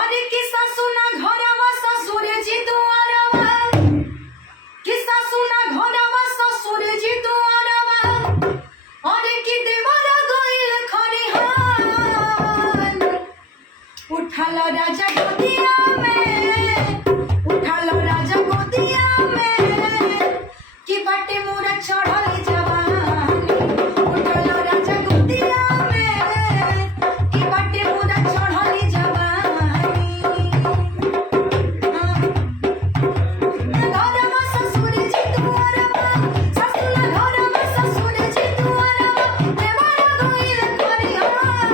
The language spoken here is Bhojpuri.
अरे किस्सा सुना घरवा ससुरजी दुआरवा, किस्सा सुना घरवा ससुरजी दुआरवा, अरे कि देवरा गइल खरिहान। उठल राजा गोदिया में, उठल राजा गोदिया में, कि बाटे मोरा चढ़ल जवानी। उठल राजा गोदिया में, कि बाटे मोरा चढ़ल जवानी। घरवा ससुरजी दुआरवा, ससुरा घरवा ससुरजी दुआरवा, देवरा गइल खरिहान।